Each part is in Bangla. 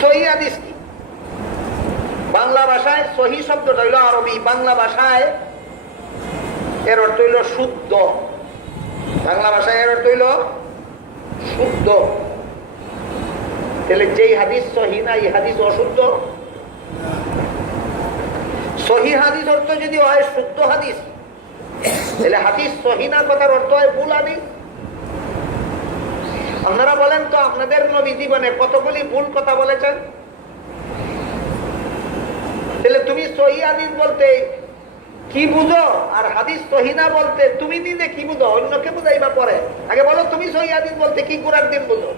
সহিহ হাদিস কি? বাংলা ভাষায় সহিহ শব্দটা হইল আরবি, বাংলা ভাষায় এর অর্থ হইল শুদ্ধ। বাংলা ভাষায় এর অর্থ হইল শুদ্ধ। তাহলে যেই হাদিস সহিহ না, এই হাদিস অশুদ্ধ। সহিহ হাদিস অর্থ যদি হয় শুদ্ধ হাদিস, তাহলে হাদিস সহিহ না কথার অর্থ হয় ভুল হাদিস। আপনারা বলেন তো, আপনাদের নবী জীবনে কতগুলি ভুল কথা বলেছেন? তাহলে তুমি সহিহ হাদিস বলতে কি বুঝো, আর হাদিস সহিহ না বলতে তুমি নিজে কি বুঝো, অন্যকে বুঝাইবা পরে। আগে বলো তুমি সহিহ হাদিস বলতে কি কোরআন দিন বুঝো।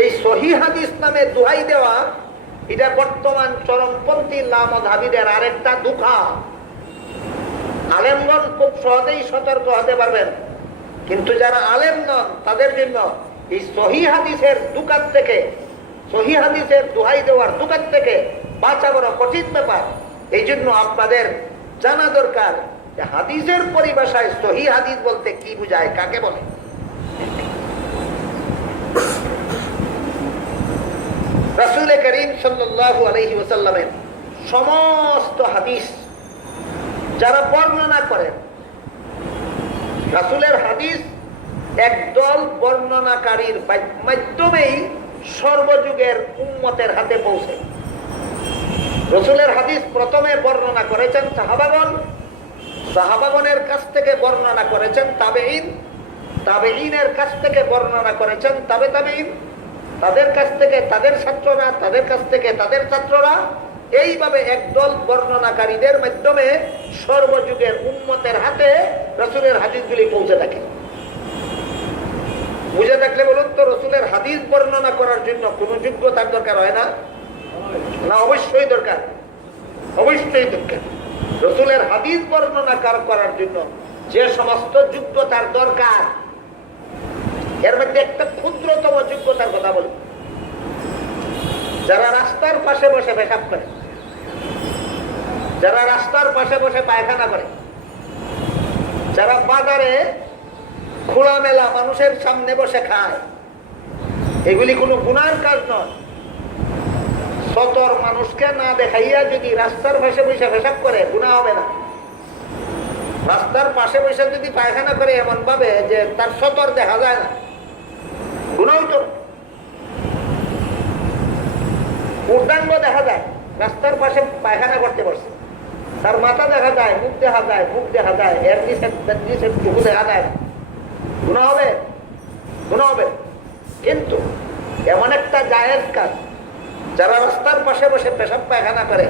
এই সহিহ হাদিস নামে দোহাই দেওয়া, এটা বর্তমান চরমপন্থী লামাযহাবীদের আরেকটা দুঃখা। আলেমগণ খুব সহজেই সতর্ক হতে পারবেন, কিন্তু যারা আলেম নন তাদের জন্য এই সহিহ হাদিসের দুকাত থেকে, সহিহ হাদিসের দোহাই দেওয়ার দুকাত থেকে বাঁচা বড় কঠিন ব্যাপার। এই জন্য আপনাদের জানা দরকার যে হাদিসের পরিভাষায় সহিহ হাদিস বলতে কি বুঝায়, কাকে বলে। রাসূল করিম সাল্লাল্লাহু আলাইহি ওয়াসাল্লামের সমস্ত হাদিস যারা বর্ণনা করেন, রাসূলের হাদিস একদল বর্ণনাকারীর মাধ্যমেই সর্বযুগের উম্মতের হাতে পৌঁছে। রাসূলের হাদিস প্রথমে বর্ণনা করেছেন সাহাবাগণ, সাহাবাগণের কাছ থেকে বর্ণনা করেছেন তাবেঈন, তাবেঈনের কাছ থেকে বর্ণনা করেছেন তাবে তাবেঈন, তাদের কাছ থেকে তাদের ছাত্ররা, তাদের কাছ থেকে তাদের ছাত্ররা, এইভাবে একদল বর্ণনাকারীদের মাধ্যমে সর্বযুগের উম্মতের হাতে রাসূলের হাদিসগুলি পৌঁছে থাকে। বুঝে থাকলে বলুন তো, রাসূলের হাদিস বর্ণনা করার জন্য কোনো যোগ্যতার দরকার হয় না? না, অবশ্যই দরকার, অবশ্যই দরকার। রাসূলের হাদিস বর্ণনা করার জন্য যে সমস্ত যোগ্যতার দরকার, এর মধ্যে একটা ক্ষুদ্রতম যোগ্যতার কথা বলি। যারা রাস্তার পাশে বসে পেশাব করে, যারা রাস্তার পাশে বসে পায়খানা করে, যারা বাজারে খোলামেলা মানুষের সামনে বসে খায়, এগুলি কোনো গুনার কাজ নয়। সতর মানুষকে না দেখাইয়া যদি রাস্তার পাশে বসে পেশাব করে, গুনাহ হবে না। রাস্তার পাশে বসে যদি পায়খানা করে এমন ভাবে যে তার সতর দেখা যায় না, গুনাহ তো। পূর্ণাঙ্গ দেখা যায়, রাস্তার পাশে পায়খানা করতে পারছে, তার মাথা দেখা যায়, মুখ দেখা যায়, মুখ দেখা যায়, এর নিচে চোখ দেখা যায়, গুনাহ হবে, গুনাহ হবে। কিন্তু এমন একটা জায়েজ কাজ, যারা রাস্তার পাশে বসে পেশাব পায়খানা করে,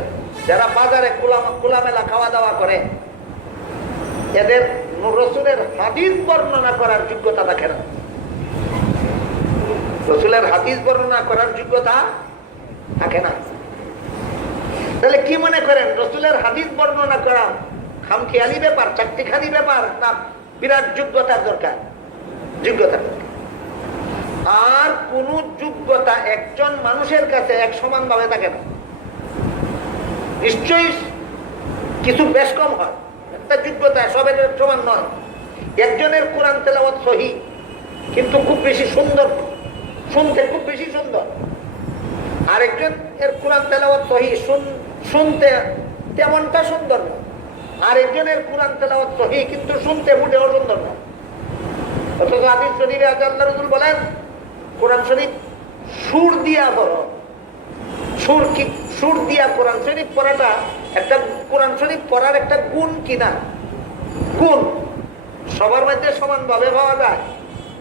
যারা বাজারে খোলামেলা খাওয়া দাওয়া করে, এদের রাসূলের হাদিস বর্ণনা করার যোগ্যতা থাকে না। রাসূলের হাদিস বর্ণনা করার যোগ্যতা থাকে না। তাহলে কি মনে করেন, রাসূলের হাদিস বর্ণনা করা খামখেয়ালি ব্যাপার, চাকরিখানি ব্যাপার, না বিরাট যোগ্যতার দরকার? যোগ্যতা। আর কোন যোগ্যতা একজন মানুষের কাছে এক সমান ভাবে থাকে না, নিশ্চয়ই কিছু বেশ কম হয়। একটা যোগ্যতা সবের সমান নয়। একজনের কোরআন তেলাওয়াত সহিহ, কিন্তু খুব বেশি সুন্দর, শুনতে খুব বেশি সুন্দর। আরেকজন এর কোরআন তেলাওয়াত সহিহ, শুনতে তেমনটা সুন্দর না। আরেকজনের কোরআন তেলাওয়াত সহিহ, কিন্তু শুনতে মোটেও সুন্দর না। অথচ হাদিস শরীফে আল্লাহ রাসূল বলেন, কোরআন শরীফ সুর দিয়া পড়ো। সুর কি? সুর দিয়া কোরআন শরীফ পড়াটা একটা, কোরআন শরীফ পড়ার একটা গুণ কিনা? গুণ সবার মধ্যে সমানভাবে পাওয়া যায়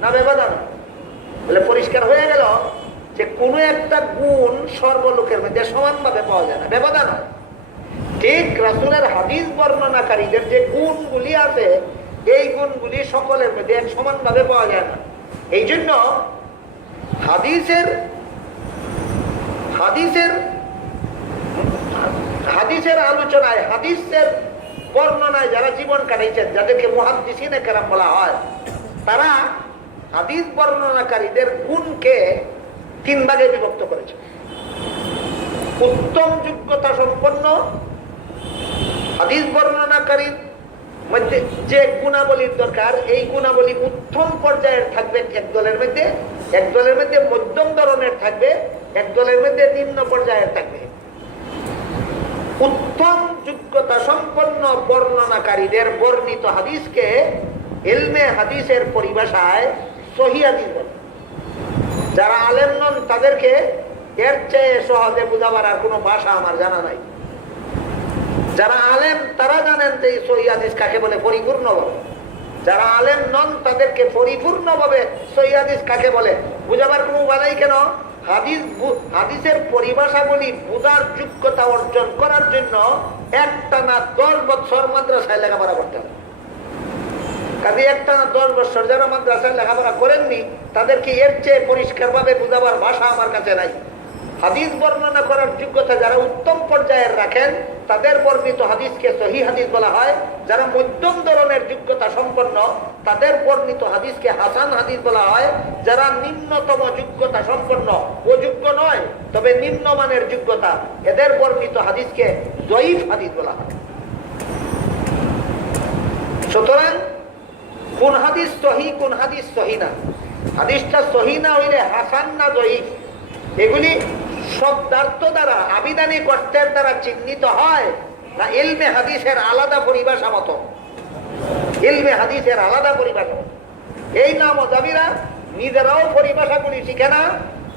না? ব্যবধান। তাহলে পরিষ্কার হয়ে গেল যে কোনো একটা গুণ সর্বলোকের মধ্যে সমানভাবে পাওয়া যায় না, ব্যবধান হয়। ঠিক রাসূলের হাদিস বর্ণনাকারীদের যে গুণগুলি আছে, এই গুণগুলি সকলের মধ্যে এক সমানভাবে পাওয়া যায় না। এই জন্য হাদিসের আলোচনায়, হাদিসের বর্ণনায় যারা জীবন কাটাইছেন, যাদেরকে মুহাদ্দিসিনে কেরাম বলা হয়, তারা হাদিস বর্ণনাকারীদের গুণকে তিন ভাগে বিভক্ত করেছে। উত্তম যোগ্যতা সম্পন্ন হাদিস বর্ণনাকারী মধ্যে যে গুণাবলীর দরকার, এই গুণাবলী উত্তম পর্যায়ের থাকবে এক দলের মধ্যে, এক দলের মধ্যে মধ্যম ধরনের থাকবে, এক দলের মধ্যে নিম্ন পর্যায়ের থাকবে। উত্তম যোগ্যতা সম্পন্ন বর্ণনাকারীদের বর্ণিত হাদিসকে ইলমে হাদিসের পরিভাষায় সহিহ হাদিস বলে। যারা আলেম নন তাদেরকে এর চেয়ে সহজে বুঝাবার আর কোনো ভাষা আমার জানা নাই। যারা আলেম তারা জানেন যে সহিহ হাদিস কাকে বলে পরিপূর্ণভাবে। যারা আলেম নন তাদেরকে পরিপূর্ণভাবে সহিহ হাদিস কাকে বলে বুঝাবার কোনো উপায় নাই। কেন? হাদিসের পরিভাষাগুলি বোঝার যোগ্যতা অর্জন করার জন্য একটানা 10 বছর মাদ্রাসায় লেখাপড়া করতে হবে। কাজে একটানা 10 বছর যারা মাদ্রাসায় লেখাপড়া করেননি তাদেরকে এর চেয়ে পরিষ্কারভাবে বুঝাবার ভাষা আমার কাছে নাই। হাদিস বর্ণনা করার যোগ্যতা যারা উত্তম পর্যায়ের রাখেন তাদের বর্ণিত হাদিসকে সহিহ হাদিস বলা হয়। যারা মধ্যম ধরনের যোগ্যতা সম্পন্ন তাদের বর্ণিত হাদিসকে হাসান হাদিস বলা হয়। যারা নিম্নতম যোগ্যতা সম্পন্ন, অযোগ্য নয় তবে নিম্নমানের যোগ্যতা, এদের বর্ণিত হাদিসকে যঈফ হাদিস বলা হয়। সুতরাং কোন হাদিস সহি, কোন হাদিস সহি না, হাদিসটা সহি না হইলে হাসান না যঈফ, এগুলি শব্দার্থ দ্বারা আবিধানিক অর্থের দ্বারা চিহ্নিত হয় না ইলমে হাদিসের আলাদা পরিভাষা মতো? ইলমে হাদিসের আলাদা পরিভাষা। এই নামজাবিরা নিজেরাও পরিভাষাগুলি শিখে না,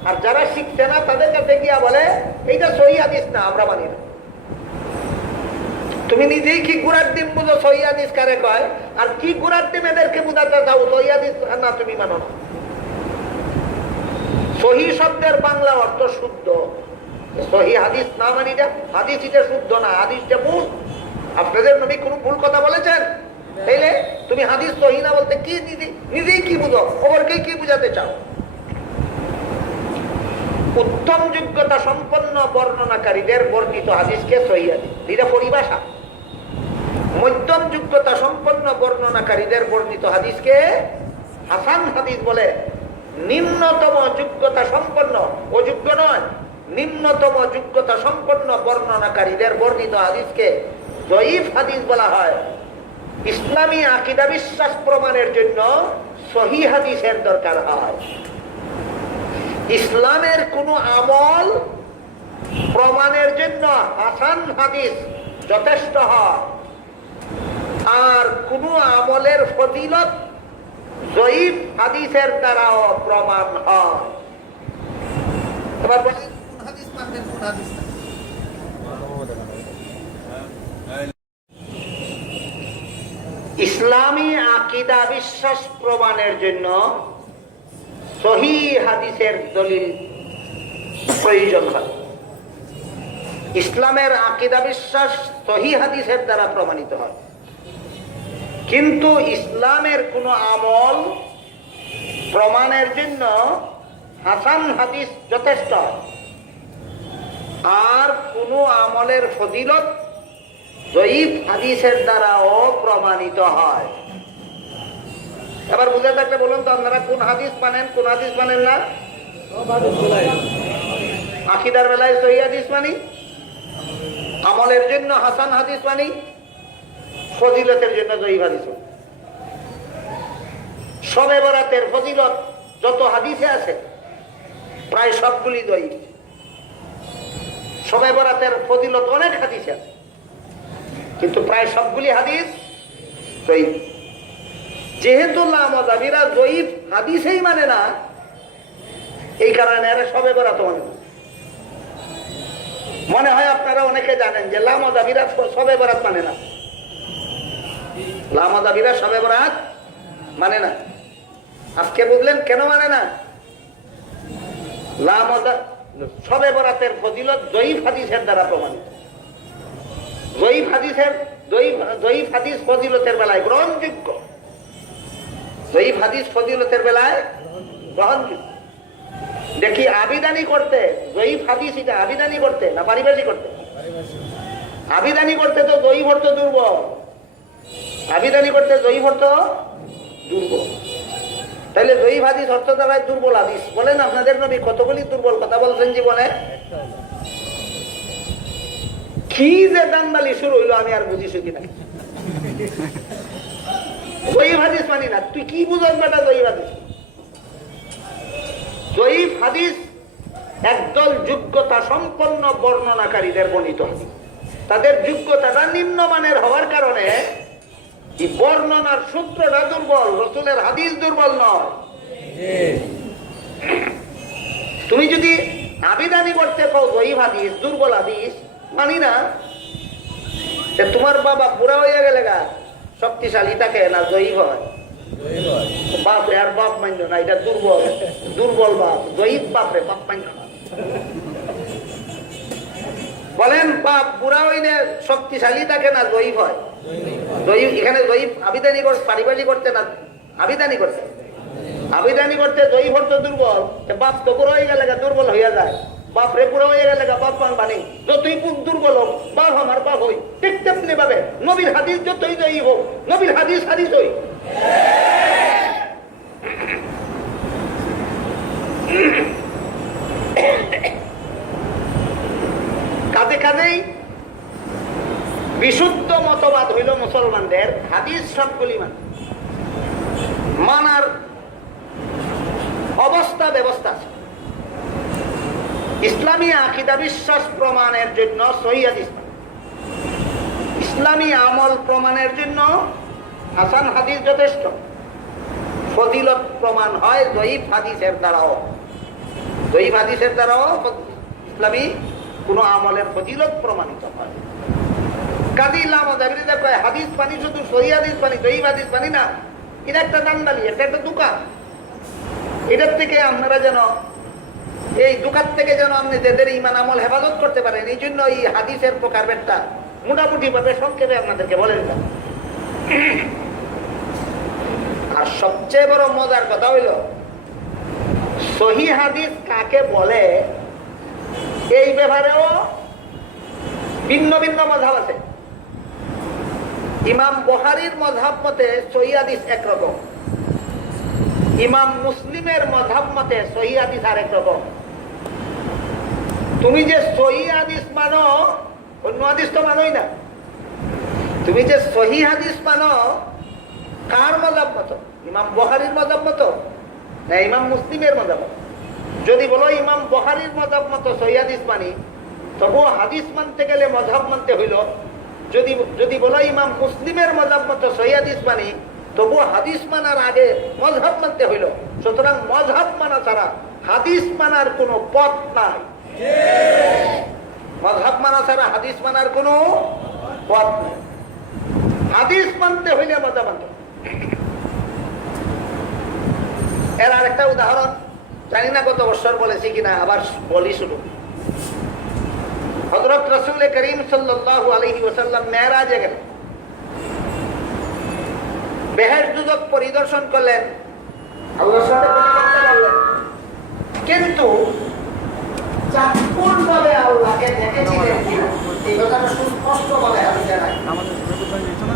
আর যারা শিখছে না তাদের কাছে গিয়া বলে এইটা সহিহ হাদিস না, আমরা মানি না। তুমি নিজেই কি গুড়ার ডিম বুঝো সহিহ হাদিস কারে কয়, আর কি গুড়ার ডিম এদেরকে বুঝাতে চাও সহিহ হাদিস না তুমি মানো না। সহি শব্দের বাংলা অর্থ শুদ্ধ। সহি হাদিস না মানি যা হাদিস এটা শুদ্ধ না, হাদিসটা ভুল। আপনাদের নবী কোনো ভুল কথা বলেছেন? তাইলে তুমি হাদিস সহি না বলতে কি নিজেই কি বুঝো, ওদেরকে কি বুঝাতে চাও? উত্তম যোগ্যতা সম্পন্ন বর্ণনাকারীদের বর্ণিত হাদিসকে সহি হাদিস, এটা পরিভাষা। মধ্যম যোগ্যতা সম্পন্ন বর্ণনাকারীদের বর্ণিত হাদিসকে হাসান হাদিস বলে। নিম্নতম যোগ্যতা সম্পন্ন, অযোগ্য নয়, নিম্নতম যোগ্যতা সম্পন্ন বর্ণনাকারীদের বর্ণিত হাদিসকে যঈফ হাদিস বলা হয়। ইসলামী আকীদা বিশ্বাস প্রমাণের জন্য সহিহ হাদিসের দরকার হয়। ইসলামের কোন আমল প্রমাণের জন্য হাসান হাদিস যথেষ্ট হয়, আর কোন আমলের ফজিলত যঈফ হাদিসের দ্বারাও প্রমাণ হয়। এবার বলেন কোন হাদিস মানবেন, কোন হাদিস না? ইসলামী আকীদা বিশ্বাস প্রমাণের জন্য সহিহ হাদিসের দলিল প্রয়োজন হয়। ইসলামের আকীদা বিশ্বাস সহিহ হাদিসের দ্বারা প্রমাণিত হয়। কিন্তু ইসলামের কোন আমল প্রমাণের জন্য হাসান হাদিস যথেষ্ট, আর কোন আমলের ফজিলত যঈফ হাদিসের দ্বারাও প্রমাণিত হয়। এবার বুঝে থাকলে বলুন তো আপনারা কোন হাদিস মানেন, কোন হাদিস মানেন না? আকীদার বেলায় সহিহ হাদিস মানি, আমলের জন্য হাসান হাদিস মানি, ফজিলতের জন্য যঈফ হাদিস। শবে বরাতের ফজিলত যত হাদিসে আছে প্রায় সবগুলি যঈফ। শবে বরাতের ফজিলত অনেক হাদিসে আছে, কিন্তু প্রায় সবগুলি হাদিস যঈফ। যেহেতু লামাযাবিরা যঈফ হাদিসেই মানে না, এই কারণে এরা শবে বরাত মানে না। মনে হয় আপনারা অনেকে জানেন যে লামাযাবিরা শবে বরাত মানে না। লামাযাবিরা শবে বরাত মানে না। আজকে বুঝলেন কেন মানে না? শবে বরাতের ফজিলত যঈফ হাদিসের দ্বারা প্রমাণিত। যঈফ হাদিস ফজিলতের বেলায় গ্রহণযোগ্য, যঈফ হাদিস ফজিলতের বেলায় গ্রহণযোগ্য। দেখি আবিদানি করতে যঈফ হাদিস এটা আবিদানি করতে না পারিভাষিক করতে? আবিদানি করতে তো যঈফ অর্থ দুর্বল, আবিদানি করতে যঈফ অর্থ দুর্বল। তাহলে যঈফ হাদিস অর্থ দ্বারা দুর্বল হাদিস বলেন। আপনাদের নবী কতগুলি দুর্বল কথা বলছেন জীবনে? কি যে দান্দালি শুরু হইলো আমি আর বুঝি শুকি না। জয়ীফ হাদিস মানি না। তুই কি বুঝস বেটা জয়ীফ হাদিস? জয়ীফ হাদিস একদল যোগ্যতা সম্পন্ন বর্ণনাকারীদের বর্ণিত হাদিস। তাদের যোগ্যতাটা নিম্নমানের হওয়ার কারণে এই বর্ণনার সূত্রটা দুর্বল, রাসূলের হাদিস দুর্বল নয়। তুমি যদি আবিদানি করতে পাও জয়ীফ হাদিস, দুর্বল হাদিস মানি না, তোমার বাবা বুড়া হইয়া গেলে গা শক্তিশালী থাকে না জয়ীফ হয়? বাপ রে, আর বাপ মান্য না, এটা দুর্বল, দুর্বল বাপ। জয়ীফ বাপ রে, বাপ মান্য না। বলেন বাপ বুড়া হইলে শক্তিশালী থাকে না জয়ীফ হয়? জয়ীফ, এখানে জয়ীফ আবিদানি পারিবারিক করতে না, আবিদানি করতে, আবিদানি করতে জয়ীফ হতো দুর্বল। বাপ তো বুড়ো হয়ে গেলে দুর্বল হইয়া যায়। বাপ রে বুড়ো হয়ে গেলে বাপ বানি যতই দুর্বল হোক, বাপ আমার বাপ হই। ঠিক তেমনি ভাবে নবীর হাদিস যতই জয়ীফ হোক, নবীর হাদিস হাদিস হই। কাজে কাজেই বিশুদ্ধ মতবাদ হইল মুসলমানদের হাদিস সবগুলি মানার অবস্থা ব্যবস্থা আছে। ইসলামী আকীদা বিশ্বাস প্রমাণের জন্য সহিহ হাদিস, ইসলামী আমল প্রমাণের জন্য হাসান হাদিস যথেষ্ট। ফজিলত প্রমাণ হয় জয়ীফ হাদিসের দ্বারাও, জয়ীফ হাদিসের দ্বারাও ইসলামী কোন আমলের ফজিলত প্রমাণিত হয়। কাজী লামদারিদা কয় হাদিস পানি শুধু সহিহ হাদিস পানি, জয়ীফ হাদিস পানি না। এটা একটা দান্দালি, এটা একটা দোকান। এটার থেকে আপনারা যেন, এই দোকান থেকে যেন আপনি যাদের ইমান আমল হেফাজত করতে পারেন, এই জন্য এই হাদিসের প্রকারভেদটা মোটামুটি ভাবে সংক্ষেপে আপনাদেরকে বলে দিলাম। আর সবচেয়ে বড় মজার কথা হইল সহিহ হাদিস কাকে বলে, এই ব্যাপারেও ভিন্ন ভিন্ন মাযহাব আছে। ইমাম বুখারীর মাযহাব মতে সহিহ হাদিস একরকম, ইমাম মুসলিমের মাযহাব মতে সহিহ হাদিস আরেক রকম। তুমি যে সহিহ হাদিস মানো, অন্য হাদিস তো মানোই না। তুমি যে সহিহ হাদিস মানো কার মাযহাব মতো? ইমাম বুখারীর মাযহাব মতো না ইমাম মুসলিমের মাযহাব? যদি বলো ইমাম বুখারীর মাযহাব মতো সহিহ হাদিস মানি, তবুও হাদিস মানতে গেলে মাযহাব মানতে হইল। যদি বলো ইমাম মুসলিমের মাযহাব মতো সহিহ হাদিস মানি, তবুও হাদিস মানার আগে মাযহাব মানতে হইল। সুতরাং মাযহাব মানা ছাড়া হাদিস মানার কোনো পথ নাই। মাযহাব মানা ছাড়া হাদিস মানার কোনো পথ নেই। হাদিস মানতে হইলে মাযহাব মানতে। এর আরেকটা উদাহরণ, জানি না গত বছর বলেছি কিনা, আবার বলি শুরু। হযরত রাসূল করিম সাল্লাল্লাহু আলাইহি ওয়াসাল্লাম মেরাজে গেলেন, বেহেশত দুজক পরিদর্শন করলেন, আল্লাহর সাথে কথা বললেন, কিন্তু চাক্ষুষভাবে আল্লাহকে দেখেছিলেন কিনা এই কথাটা সুস্পষ্ট বলে হাদিসে নাই। আমাদের সুযোগ দিয়েছে না,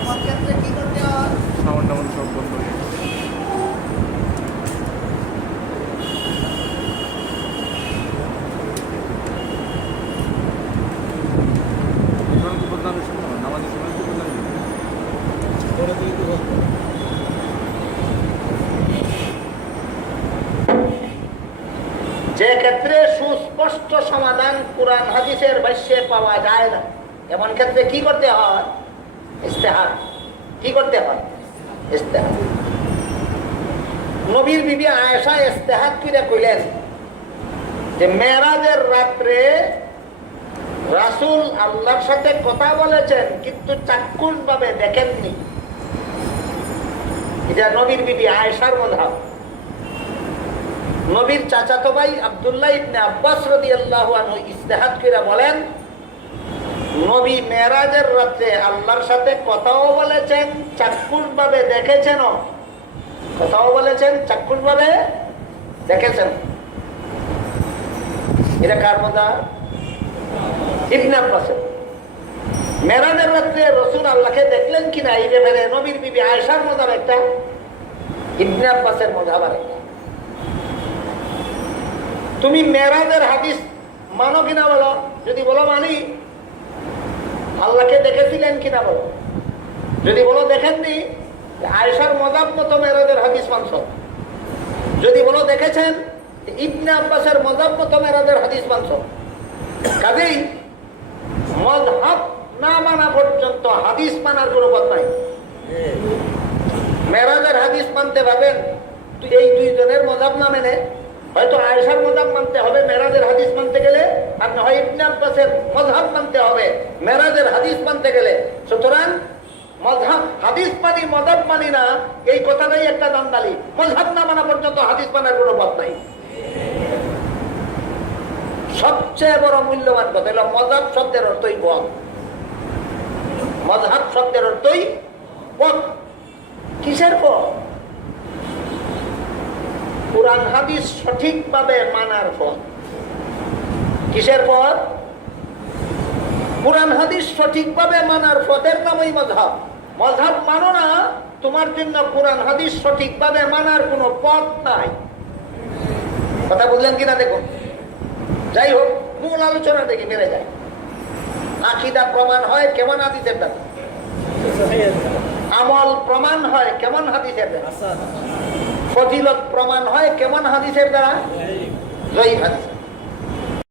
এমন ক্ষেত্রে কি করতে হয়? সাউন্ড সব বন্ধ হয়ে গেছে। যে ক্ষেত্রে সুস্পষ্ট সমাধান কুরআন হাদিসের ভাষ্যে পাওয়া যায় না, এমন ক্ষেত্রে কি করতে হয়? ইস্তেহাদ। কি করতে হয়? ইস্তেহাদ। নবীর বিবি আয়েশা ইস্তেহাদ করে কইলেন যে মেরাজের রাত্রে রাসূল আল্লাহর সাথে কথা বলেছেন, কিন্তু চাক্ষুষভাবে দেখেননি। এটা নবীর বিবি আয়েশার মাযহাব। নবীর চাচাতো ভাই আব্দুল্লাহ ইবনে আব্বাস রাদিয়াল্লাহু আনহু ইজতিহাদ করে বলেন, নবী মেরাজের রাতে আল্লাহর সাথে কথাও বলেছেন, চাক্ষুষভাবে দেখেছেন। কথাও বলেছেন, চাক্ষুষভাবে দেখেছেন। এটা কার মাযহাব? ইবনে আব্বাস। মেরাজের রাতে রাসূল আল্লাহকে দেখলেন কিনা এই ব্যাপারে নবীর বিবি আয়েশার মাযহাব একটা, ইবনে আব্বাসের মাযহাব আরেকটা। তুমি মেরাজের হাদিস মানো কিনা বলো? যদি বলো মানি, আল্লাহকে দেখেছিলেন কিনা বলো। যদি বলো দেখেননি, আয়েশার মজাব মতো মেরাজের হাদিস মানছ? যদি বলো দেখেছেন ইবনে আব্বাসের মজাব মতো মেরাজের হাদিস মানছ। কাজেই মজহাব না মানা পর্যন্ত হাদিস মানার কোনো পথ নাই। মেরাজের হাদিস মানতে পারবেন এই দুইজনের মজাব না মেনে, হয়তো আয়েশার মজাব মানতে হবে মেরাজের হাদিস মানতে গেলে, আর না হয় ইবনে আব্বাসের মজহাব মানতে হবে মেরাজের হাদিস মানতে গেলে। সুতরাং মজহাব হাদিস মানি মজহাব মানি না, এই কথাটাই একটা দান্দালি। মজহাব না মানা পর্যন্ত হাদিস মানার কোনো পথ নাই। সবচেয়ে বড় মূল্যবান কথা হলো মজহাব শব্দের অর্থই পথ। মজহাব শব্দের অর্থই পথ। কিসের পথ? কুরআন হাদিস সঠিকভাবে মানার পথ। কিসের পথ? কুরআন হাদিস সঠিকভাবে মানার পথের নামই মজহাব। মজহাব মানো না, তোমার জন্য কুরআন হাদিস সঠিকভাবে মানার কোনো পথ নাই। কথা বুঝলেন কিনা দেখুন। যাই হোক, মূল আলোচনা থেকে বেড়ে যায়। আকীদা প্রমাণ হয় কেমন হাদিসের দ্বারা? আমল প্রমাণ হয় কেমন হাদিসের দ্বারা? ফজিলত প্রমাণ হয় কেমন হাদিসের দ্বারা? জয়ী হাদিস।